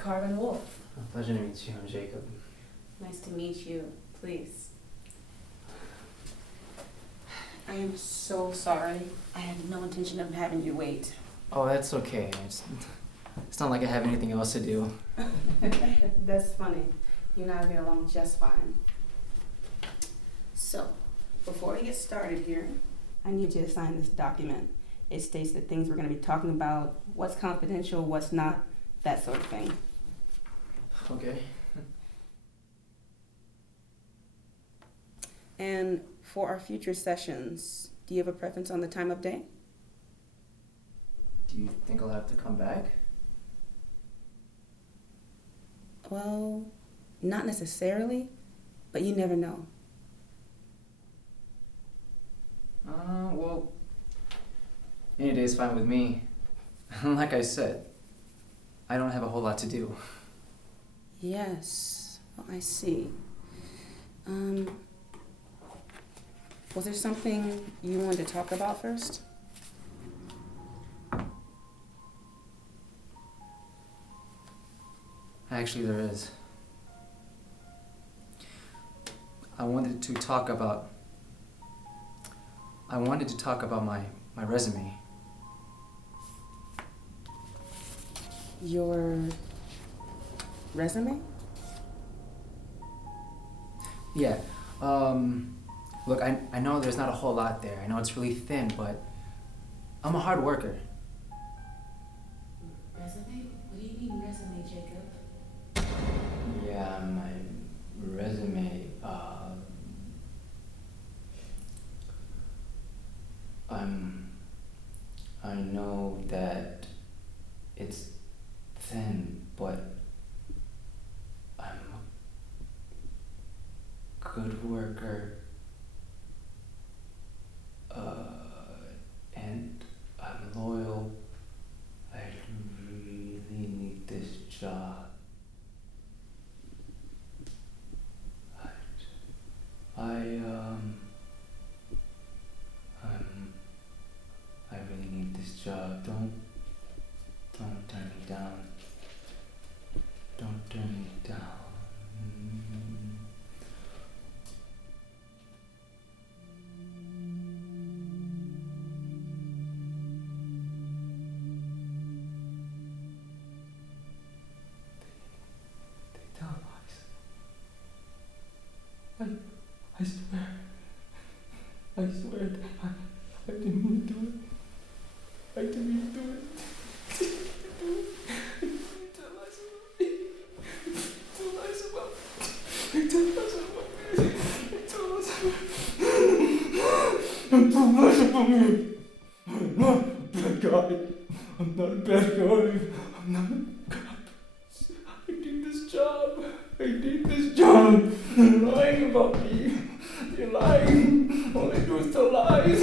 Carvin Wolf. Pleasure to meet you. I'm Jacob. Nice to meet you. Please. I am so sorry. I had no intention of having you wait. Oh, that's okay. It's not like I have anything else to do. That's funny. You and I get along just fine. So, before we get started here, I need you to sign this document. It states the things we're going to be talking about, what's confidential, what's not, that sort of thing. Okay. And for our future sessions, do you have a preference on the time of day? Do you think I'll have to come back? Well, not necessarily, but you never know. Well, any day is fine with me. Like I said, I don't have a whole lot to do. Yes, well, I see. Was there something you wanted to talk about first? Actually, there is. I wanted to talk about my resume. Your resume? Yeah. Look, I know there's not a whole lot there. I know it's really thin, but I'm a hard worker. Resume? What do you mean resume, Jacob? Yeah, my resume, I know that it's thin, but I'm a good worker, and I'm loyal. I really need this job. I really need this job. Don't turn me down. Don't turn me down. They tell lies. I swear. I swear I didn't mean to do it. I didn't mean to do it. Tell lies about me. Tell lies about me. Tell lies about me. Tell lies about me. I'm not a bad guy. I'm not a bad guy. I'm not a cop. I need this job. I need this job. You're lying about me. You're lying. All I do is tell lies.